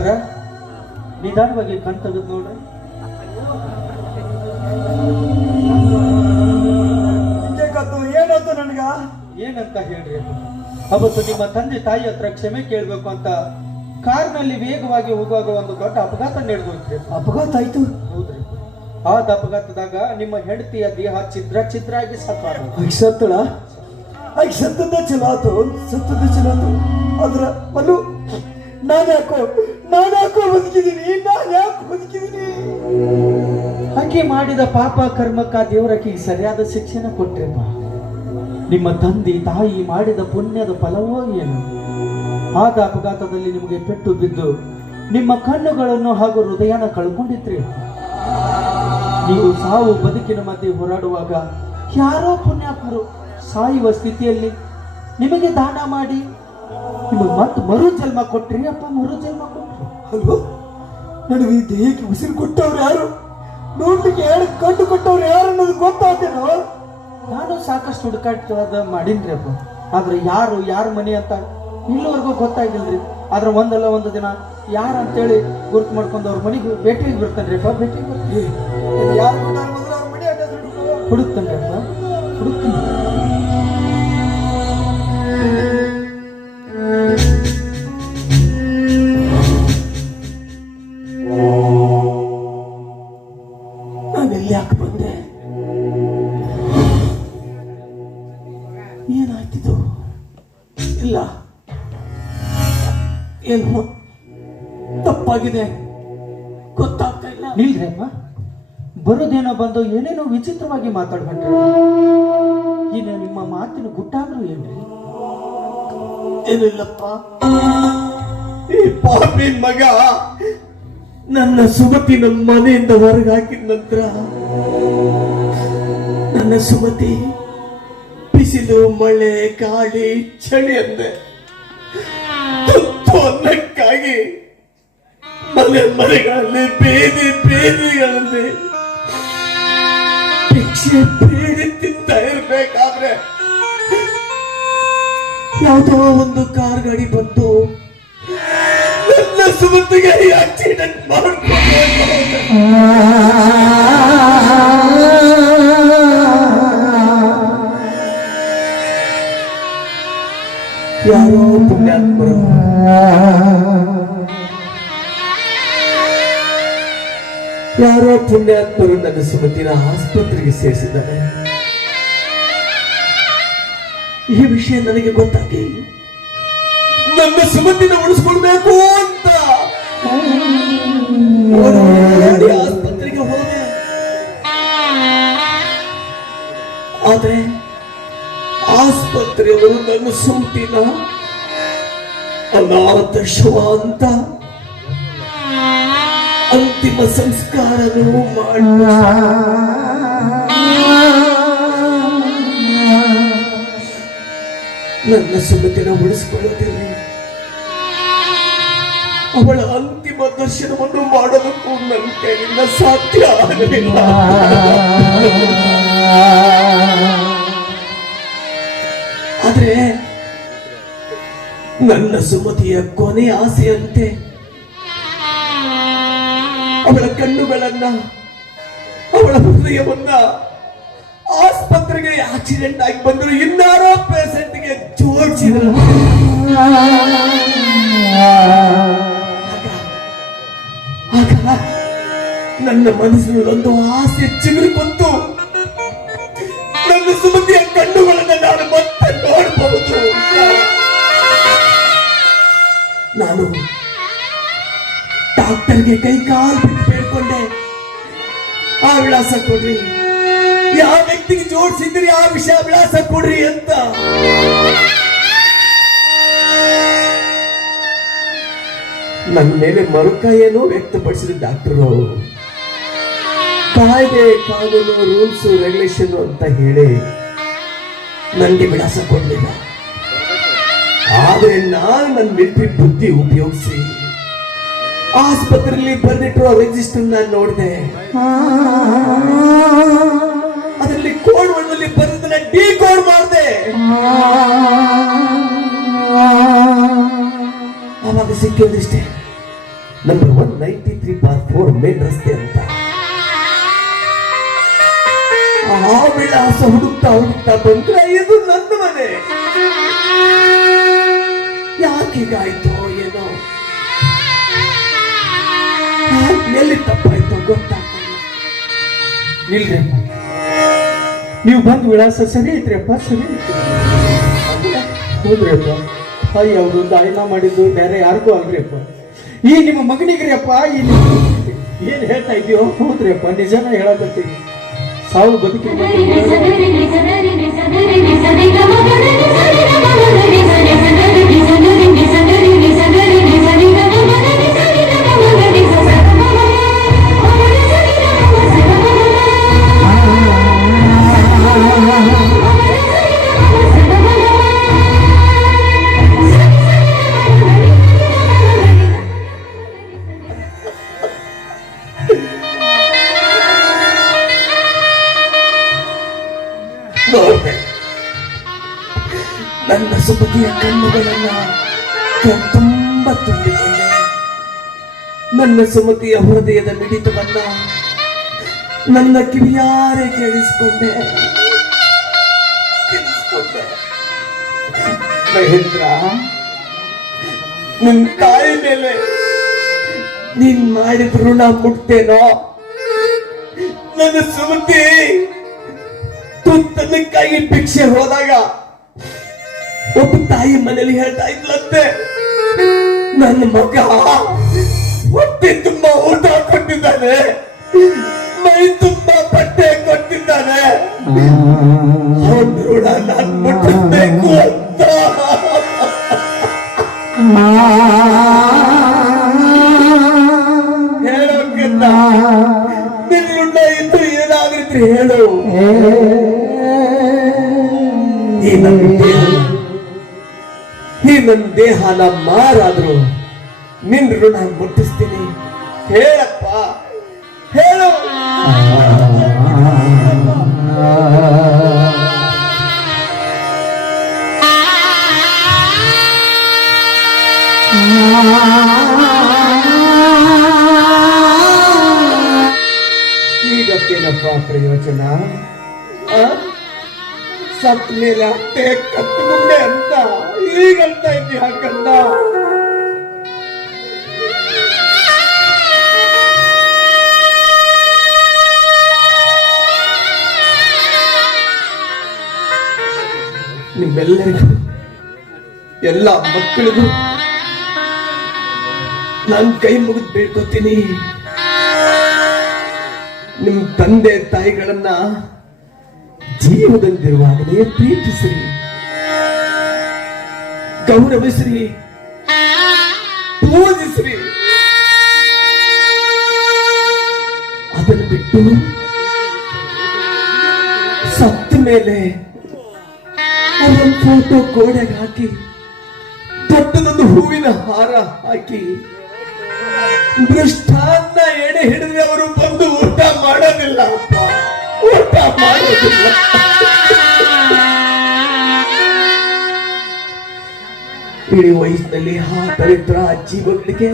ಮರ ನಿಧಾನವಾಗಿ ಕಣ್ ತೆಗೆದು ನೋಡ್ರಿ ಕತ್ತು ಏನಾಯ್ತು ನನಗ? ಏನಂತ ಹೇಳ್ರಿ? ಅವತ್ತು ನಿಮ್ಮ ತಂದೆ ತಾಯಿ ಹತ್ರ ಕ್ಷಮೆ ಕೇಳ್ಬೇಕು ಅಂತ ಕಾರ್ನಲ್ಲಿ ವೇಗವಾಗಿ ಹೋಗುವಾಗ ಒಂದು ದೊಡ್ಡ ಅಪಘಾತ ನಡೆದೋಯ್ತು. ಅಪಘಾತ ಆಯ್ತು? ಹೌದ್ರಿ. ಆದ ಅಪಘಾತದಾಗ ನಿಮ್ಮ ಹೆಂಡತಿಯ ದೇಹ ಛಿದ್ರ ಛಿದ್ರ ಆಗಿ ಸತ್ತ ಆಯ್ಕೆ ಸತ್ತಳ ಸತ್ತದ ಚಲೋ ಆತು. ಸತ್ತದ ಚಲೋ ಆತು. ಅದ್ರ ಮಲ್ಲು ನಾನು ಯಾಕೋ ನಾನು ಯಾಕೋ ಬದುಕಿದೀನಿ ನಾನು ಮಾಡಿದ ಪಾಪ ಕರ್ಮಕ್ಕ ದೇವರಕ್ಕೆ ಸರಿಯಾದ ಶಿಕ್ಷಣ ಕೊಟ್ರೆಪ್ಪ. ನಿಮ್ಮ ತಂದೆ, ತಾಯಿ ಮಾಡಿದ ಪುಣ್ಯದ ಫಲವೋ ಏನು? ಆದ ಅಪಘಾತದಲ್ಲಿ ನಿಮಗೆ ಪೆಟ್ಟು ಬಿದ್ದು ನಿಮ್ಮ ಕಣ್ಣುಗಳನ್ನು ಹಾಗೂ ಹೃದಯನ ಕಳ್ಕೊಂಡಿದ್ರಿ ನೀವು ಸಾವು ಬದುಕಿನ ಮಧ್ಯೆ ಹೋರಾಡುವಾಗ ಯಾರೋ ಪುಣ್ಯಾತ್ಮರು ಸಾಯುವ ಸ್ಥಿತಿಯಲ್ಲಿ ನಿಮಗೆ ದಾನ ಮಾಡಿ ನಿಮಗೆ ಮತ್ತೆ ಮರು ಜನ್ಮ ಕೊಟ್ರಿ ಅಪ್ಪ ಮರು ಜನ್ಮ ಕೊಟ್ರು. ಅಲ್ವೋ ನನಗೆ ಈ ದೇಹಕ್ಕೆ ಉಸಿರು ಕೊಟ್ಟವ್ರು ಯಾರು? ನೋಡ್ಲಿಕ್ಕೆ ಎರಡು ಕಣ್ಣು ಕೊಟ್ಟವ್ರು ಯಾರು ಅನ್ನೋದು ಗೊತ್ತಾಗ್ತೇನೋ ನಾನು ಸಾಕಷ್ಟು ಹುಡುಕಾಟ ಮಾಡಿನ್ರಿ ಅಪ್ಪ. ಆದ್ರೆ ಯಾರು ಯಾರ ಮನೆ ಅಂತ ಇಲ್ಲಿವರೆಗೂ ಗೊತ್ತಾಗಿಲ್ರಿ. ಆದ್ರೆ ಒಂದಲ್ಲ ಒಂದು ದಿನ ಯಾರು ಅಂತೇಳಿ ಗುರ್ತು ಮಾಡ್ಕೊಂಡು ಅವ್ರ ಮನೆಗೆ ಭೇಟಿಗೆ ರೀ ಅಪ್ಪ ಭೇಟಿಗೆ ಬರ್ತೀನಿ ಯಾರು ಹುಡುಕ್ತಾನೆ ಅಪ್ಪ. ಹುಡುಕ್ತೀನಿ ತಪ್ಪಾಗಿದೆ. ಗೊತ್ತಾಗ್ತಾ ಇಲ್ಲ. ನಿಲ್ರಿ ಅಮ್ಮ. ಬರೋದೇನೋ ಬಂದು ಏನೇನೋ ವಿಚಿತ್ರವಾಗಿ ಮಾತಾಡ್ಕೊಂಡ್ರಿ. ಇನ್ನು ನಿಮ್ಮ ಮಾತಿನ ಗುಟ್ಟಾದ್ರೂ ಏನ್ರಿ? ಏನಿಲ್ಲಪ್ಪ. ಈ ಪಾಪಿನ ಮಗ ನನ್ನ ಸುಮತಿ ನಮ್ಮ ಮನೆಯಿಂದ ಹೊರಗೆ ಹಾಕಿದ ನಂತರ ನನ್ನ ಸುಮತಿ ಬಿಸಿಲು ಮಳೆ ಗಾಳಿ ಚಳಿ ಅಂದೆ. ಅನ್ನಕ್ಕಾಗಿ ಮನೆ ಮನೆಗಳಲ್ಲಿ ಬೀದಿ ಬೀದಿಗಳಲ್ಲಿ ಭಿಕ್ಷೆ ಬೀದಿ ತಿಂತ ಇರ್ಬೇಕಾದ್ರೆ ಯಾವುದೋ ಒಂದು ಕಾರ್ ಗಾಡಿ ಬಂತು ನನ್ನ ಸುಮತಿಗೆ ಆಕ್ಸಿಡೆಂಟ್ ಮಾಡ್ಕೊಂಡು ಯಾರೋ ಪುಣ್ಯಾತ್ಮರು. ಯಾರೋ ಪುಣ್ಯಾತ್ಮರು ನನ್ನ ಸುಮತಿನ ಆಸ್ಪತ್ರೆಗೆ ಸೇರಿಸಿದ್ದಾರೆ. ಈ ವಿಷಯ ನನಗೆ ಗೊತ್ತಾಗಿ ನಮ್ಮ ಸುಮತಿನ ಉಳಿಸ್ಕೊಳ್ಬೇಕು ಅಂತ. ಆಸ್ಪತ್ರೆಗೆ ಹೋದೆ. ಆದ್ರೆ ಆಸ್ಪತ್ರೆಯವರು ನನ್ನ ಸುಮತಿನ ಅನಾಥ ಶವ ಅಂತ ಅಂತಿಮ ಸಂಸ್ಕಾರವೂ ಮಾಡುವ ನನ್ನ ಸುಮತಿನ ಉಳಿಸ್ಕೊಳ್ಳುತ್ತೇನೆ. ಅವಳ ಅಂತಿಮ ದರ್ಶನವನ್ನು ಮಾಡೋದಕ್ಕೂ ನನ್ನ ಕೈಯಿಂದ ಸಾಧ್ಯ ಆಗಲಿಲ್ಲ. ಆದರೆ ನನ್ನ ಸುಮತಿಯ ಕೊನೆ ಆಸೆಯಂತೆ ಅವಳ ಕಣ್ಣುಗಳನ್ನ, ಅವಳ ಹೃದಯವನ್ನ ಆಸ್ಪತ್ರೆಗೆ ಆಕ್ಸಿಡೆಂಟ್ ಆಗಿ ಬಂದರು. ಇನ್ನಾರೋ ಪೇಷಂಟ್ಗೆ ಜೋಡಿಸಿದ್ರು ನನ್ನ ಮನಸ್ಸಿನಲ್ಲೊಂದು ಆಸೆ ಚಿಗುರು ಬಂತು. ನನ್ನ ಸುಮತಿಯ ಕಣ್ಣುಗಳನ್ನ ನಾನು ಮತ್ತೆ ನೋಡಬಹುದು. ನಾನು ಡಾಕ್ಟರ್ಗೆ ಕೈ ಕಾಲು ಬಿಟ್ಟು ಬೇಡ್ಕೊಂಡೆ ಆ ವಿಳಾಸ ಕೊಡ್ರಿ. ಯಾವ ವ್ಯಕ್ತಿಗೆ ಜೋಡಿಸಿದ್ರಿ ಆ ವಿಷಯ ವಿಳಾಸ ಕೊಡ್ರಿ ಅಂತ. ನನ್ನ ಮೇಲೆ ಮರುಕ ಏನೋ ವ್ಯಕ್ತಪಡಿಸಿದ ಅವರು. ಕಾಯ್ದೆ, ಕಾನೂನು, ರೂಲ್ಸ್, ರೆಗ್ಯುಲೇಷನ್ ಅಂತ ಹೇಳಿ ನನಗೆ ವಿಳಾಸ ಕೊಡ್ಲಿಲ್ಲ. ಆದರೆ ನಾನು ನನ್ನ ಮಿಲ್ಟ್ರಿ ಬುದ್ಧಿ ಉಪಯೋಗಿಸಿ ಆಸ್ಪತ್ರೆಯಲ್ಲಿ ಬಂದಿಟ್ಟು ರಿಜಿಸ್ಟರ್ ನಾನು ನೋಡಿದೆ. ಅದರಲ್ಲಿ ಕೋಡ್ ಮಣ್ಣಲ್ಲಿ ಬರೆದನ್ನ ಡಿ ಕೋಡ್ ಮಾಡಿದೆ. ಆವಾಗ ಸಿಕ್ಕಿರೋದಿಷ್ಟೇ number one ninety three bar four main ರಸ್ತೆ ಅಂತ. ಆ ವಿಳಾಸ ಹುಡುಕ್ತಾ ಹುಡುಕ್ತಾ ಬಂದ್ರೆ ಇದು ನನ್ನ ಮನೆ. ಯಾಕೀಗಾಯ್ತೋ ಎಲ್ಲಿ ತಪ್ಪಾಯ್ತು ಗೊತ್ತಾಗ್ತಿಲ್ಲ ನೀವು ಬಂದು ವಿಳಾಸ ಸರಿ ಐತ್ರಿ ಅಪ್ಪ ಸರಿ ಐತ್ರಿ ಅಯ್ಯ ಅವರು ದಾಯನ ಮಾಡಿದ್ದು ಬೇರೆ ಯಾರಿಗೂ ಅಲ್ರಿ ಅಪ್ಪ ಈ ನಿಮ್ಮ ಮಗನಿಗ್ರಿ ಅಪ್ಪ ಈ ಏನ್ ಹೇಳ್ತಾ ಇದೀಯೋ ಹೌದ್ರಿಯಪ್ಪ ನಿಜನ ಹೇಳಕತ್ತೀನಿ ಸಾವು ಬದುಕಿನ ತುಂಬ ತುಂಬಿಕೊಂಡೆ ನನ್ನ ಸುಮತಿಯ ಹೃದಯದ ಮಿಡಿತವನ್ನ ನನ್ನ ಕಿವಿಯಾರೆ ಕೇಳಿಸ್ಕೊಂಡೆ. ಮಹೇಂದ್ರ, ನಿನ್ ತಾಯಿ ಮೇಲೆ ನೀನ್ ಮಾಡಿದ ಋಣ ಮುಟ್ತೇನೋ ನನ್ನ ಸುಮತಿ ತುತ್ತನಕ್ಕಾಗಿ ಭಿಕ್ಷೆ ಹೋದಾಗ ಒಬ್ಬ ತಾಯಿ ಮನೇಲಿ ಹೇಳ್ತಾ ಇದ್ಲಂತೆ. ನನ್ನ ಮಗ ಹೊಟ್ಟೆ ತುಂಬಾ ಊಟ ಕೊಟ್ಟಿದ್ದಾನೆ. ಮೈ ತುಂಬಾ ಬಟ್ಟೆ ಕೊಟ್ಟಿದ್ದಾನೆ. ಅವನ್ ನಾನು ಮುಟ್ಟಿಸ್ಬೇಕು ಅಂತ. ಹೇಳೋಕ್ಕಿಂತ ನಿನ್ ಋಣ ಇದ್ದು ಏನಾಗಿದ್ರೆ ಹೇಳು. ಈ ಈ ನನ್ನ ದೇಹನ ಮಾರಾದ್ರು ನಿನ್ ಋಣ ಮುಟ್ಟಿಸ್ತೀನಿ ಹೇಳಪ್ಪ, ಹೇಳು ಈಗತ್ತೇನಪ್ಪ ಪ್ರಯೋಜನ? ಸತ್ ಮೇಲೆ ಅತ್ತೆ ಕತ್ತು ಮುಂದೆ ಈಗಂತ ಇದ್ದಿ ಹಾಕಂತ. ನಿಮ್ಮೆಲ್ಲರಿಗೂ, ಎಲ್ಲ ಮಕ್ಕಳಿಗೂ ನಾನು ಕೈ ಮುಗಿದು ಬೇಡ್ಕೋತೀನಿ. ನಿಮ್ ತಂದೆ ತಾಯಿಗಳನ್ನ ಜೀವದಲ್ಲಿರುವಾಗಲೇ ಪ್ರೀತಿಸಿರಿ. ಗೌರವಿಸಿರಿ. ಪೂಜಿಸಿರಿ. ಅದನ್ನು ಬಿಟ್ಟು ಸತ್ತ ಮೇಲೆ ಅವರ ಫೋಟೋ ಗೋಡೆಗೆ ಹಾಕಿ, ದೊಡ್ಡದೊಂದು ಹೂವಿನ ಹಾರ ಹಾಕಿ, ಮೃಷ್ಟಾನ್ನ ಎಡೆ ಹಿಡಿದ್ರೆ ಅವರು ಬಂದು ಊಟ ಮಾಡೋದಿಲ್ಲ. ಊಟ ಮಾಡೋದಿಲ್ಲ. ವಯಸ್ಸಿನಲ್ಲಿ ಆ ದರಿದ್ರ ಅಜ್ಜಿ ಮಗಳಿಗೆ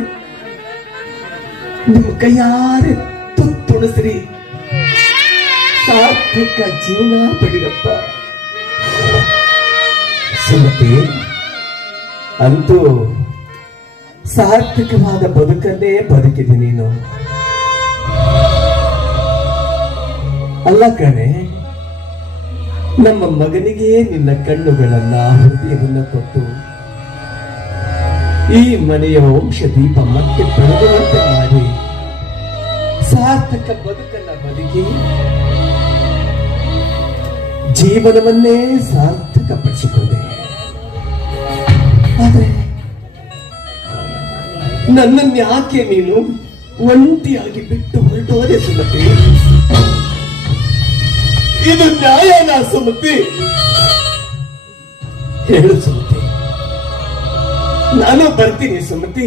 ನಿಮ್ಮ ಕೈಯಾರೆ ತುತ್ತುಣಿಸ್ರಿ ಸಾರ್ಥಕ ಜೀವನ ಪಡೆಯಪ್ಪ ಸುಮತಿ ಅಂತೂ ಸಾರ್ಥಕವಾದ ಬದುಕನ್ನೇ ಬದುಕಿದೆ ನೀನು. ಅಲ್ಲ ಕಣೆ, ನಮ್ಮ ಮಗನಿಗೆ ನಿನ್ನ ಕಣ್ಣುಗಳನ್ನ ಹೃದಯವನ್ನ ಕೊಟ್ಟು ಈ ಮನೆಯ ವಂಶ ದೀಪ ಮತ್ತೆ ಬೆಳಗುವಂತೆ ಮಾಡಿ. ಸಾರ್ಥಕ ಬದುಕನ್ನ ಬದುಕಿ. ಜೀವನವನ್ನೇ ಸಾರ್ಥಕಪಡಿಸಿಕೊಂಡೆ. ಆದರೆ, ನನ್ನನ್ನು ಯಾಕೆ ನೀನು ಒಂಟಿಯಾಗಿ ಬಿಟ್ಟು ಹೊರಟೋದೆ ಸುಮತಿ? ಇದು ನ್ಯಾಯನ ಸುಮತಿ? ಹೇಳು ನಾನು ಬರ್ತೀನಿ ಸುಮತಿ.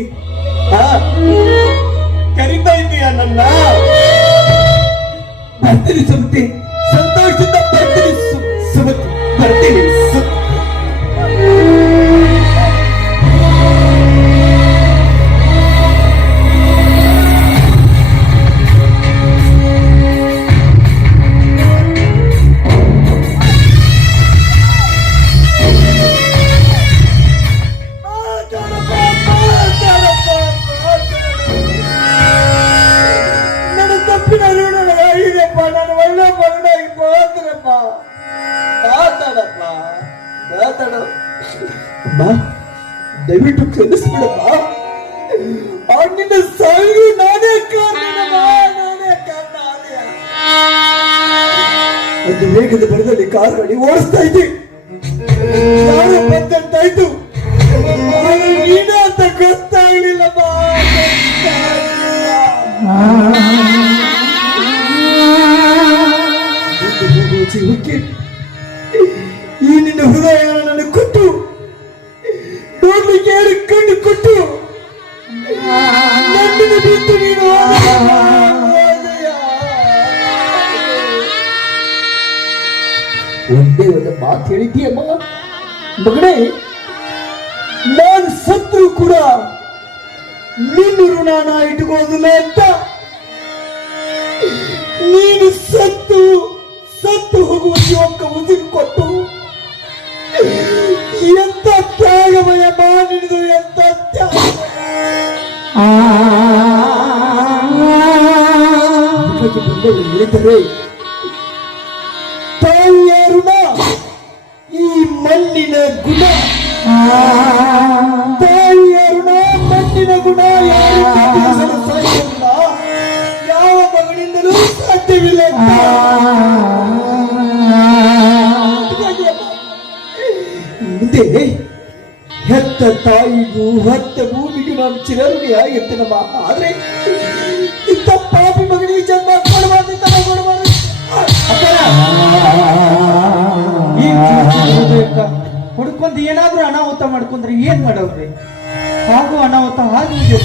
ಕರಿತಾ ಇದೀಯ ನನ್ನ? ಬರ್ತೀನಿ ಸುಮತಿ. ಸಂತೋಷದಿಂದ ಬರ್ತೀನಿ ಸುಮತಿ. ಬರ್ತೀನಿ. ವೇಗದ ಬರದಲ್ಲಿ ಕಾರ್ ಗಾಡಿ ಓಡಿಸ್ತಾ ಇದ್ದೀವಿ ಬಂದಂತಾಯ್ತು. ಮಾತು ಹೇಳಿದ್ದೀಯಮ್ಮ ಮಗನೇ ನಾನು ಸತ್ರು ಕೂಡ ನಿನ್ನ ಋಣನ ಇಟ್ಕೋದಿಲ್ಲ ಅಂತ. ನೀನು ಸತ್ತು ಸತ್ತು ಹೋಗುವ ಜೀವಕ್ಕ ಉಸಿರು ಕೊಟ್ಟು ಎಂತ ತ್ಯಾಗಮಯ ಮಾಡಿಡಿದು ಎಂತ ತ್ಯಾಗ ಹೇಳಿದರೆ ತಾಯಿಯ ಯಾವ ಹೆತ್ತ ತಾಯಿಗೂ ಹೆತ್ತ ಭೂಮಿಗೂ ನಾನು ಚಿರಋಣಿ ಆಗಿರ್ತೇನಮ್ಮ ಆದ್ರೆ ಇಂಥ ಪಾಪಿ ಮಗಳಿಗೆ ಜನ್ಮ ಕೊಡಬಾರ್ದು ಕೊಡಬಾರ್ದು ಹುಡ್ಕೊಂಡ್ ಏನಾದ್ರೂ ಅನಾಹುತ ಮಾಡ್ಕೊಂಡ್ರೆ ಏನ್ ಮಾಡೋದ್ರಿ ಹಾಗೂ ಅನಾಹುತ ಆಗುವುದು